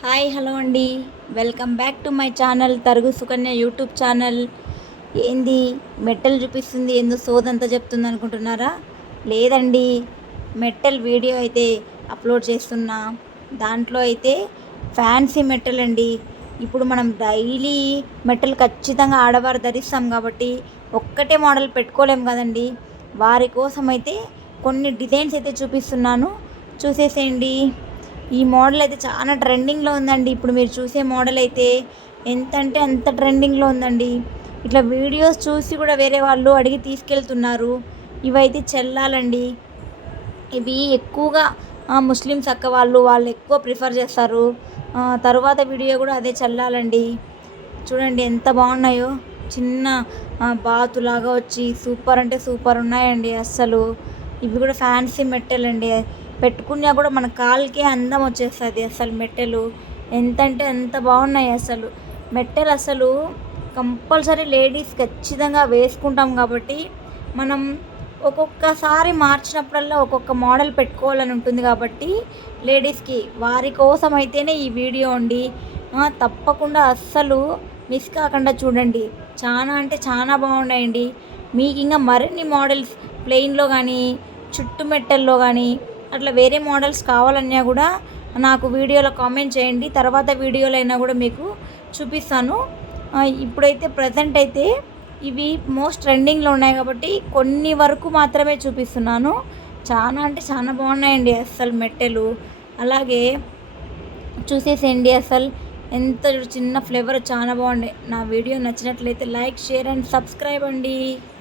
Hi hello అండి. Welcome back to my channel తరుగు Sukanya YouTube channel. ఏంది మెట్టలు చూపిస్తుంది, ఏందో సోదంతా చెప్తుంది అనుకుంటున్నారా? లేదండి, మెట్టల్ వీడియో అయితే అప్లోడ్ చేస్తున్నా. దాంట్లో అయితే ఫ్యాన్సీ మెట్టల్ అండి. ఇప్పుడు మనం డైలీ మెట్టలు ఖచ్చితంగా ఆడవారు ధరిస్తాం కాబట్టి ఒక్కటే మోడల్ పెట్టుకోలేం కదండి. వారి కోసం అయితే కొన్ని డిజైన్స్ అయితే చూపిస్తున్నాను, చూసేసేయండి. ఈ మోడల్ అయితే చాలా ట్రెండింగ్లో ఉందండి. ఇప్పుడు మీరు చూసే మోడల్ అయితే ఎంత అంటే అంత ట్రెండింగ్లో ఉందండి. ఇట్లా వీడియోస్ చూసి కూడా వేరే వాళ్ళు అడిగి తీసుకెళ్తున్నారు. ఇవైతే చెల్లాలండి. ఇవి ఎక్కువగా ముస్లిమ్స్ అక్క వాళ్ళు ఎక్కువ ప్రిఫర్ చేస్తారు. తరువాత వీడియో కూడా అదే చల్లాలండి. చూడండి ఎంత బాగున్నాయో. చిన్న బాతులాగా వచ్చి సూపర్ అంటే సూపర్ ఉన్నాయండి అస్సలు. ఇవి కూడా ఫ్యాన్సీ మెట్టెలండి. పెట్టుకున్నా కూడా మన కాలుకే అందం వచ్చేస్తుంది అసలు. మెట్టెలు ఎంత అంటే ఎంత బాగున్నాయి అసలు. మెట్టెలు అసలు కంపల్సరీ లేడీస్ ఖచ్చితంగా వేసుకుంటాం కాబట్టి మనం ఒక్కొక్కసారి మార్చినప్పుడల్లా ఒక్కొక్క మోడల్ పెట్టుకోవాలని ఉంటుంది కాబట్టి లేడీస్కి వారి కోసం అయితేనే ఈ వీడియో అండి. తప్పకుండా అస్సలు మిస్ కాకుండా చూడండి. చాలా అంటే చాలా బాగున్నాయండి. మీకు ఇంకా మరిన్ని మోడల్స్ ప్లెయిన్లో కానీ చుట్టు మెట్టల్లో కానీ అట్లా వేరే మోడల్స్ కావాలన్నా కూడా నాకు వీడియోలో కామెంట్ చేయండి. తర్వాత వీడియోలో అయినా కూడా మీకు చూపిస్తాను. ఇప్పుడైతే ప్రజెంట్ అయితే ఇవి మోస్ట్ ట్రెండింగ్లో ఉన్నాయి కాబట్టి కొన్ని వరకు మాత్రమే చూపిస్తున్నాను. చాలా అంటే చాలా బాగున్నాయండి అస్సలు మెట్టెలు. అలాగే చూసేసేయండి అసలు ఎంత చిన్న ఫ్లేవర్ చాలా బాగుండే. నా వీడియో నచ్చినట్లయితే లైక్, షేర్ అండ్ సబ్స్క్రైబ్ అండి.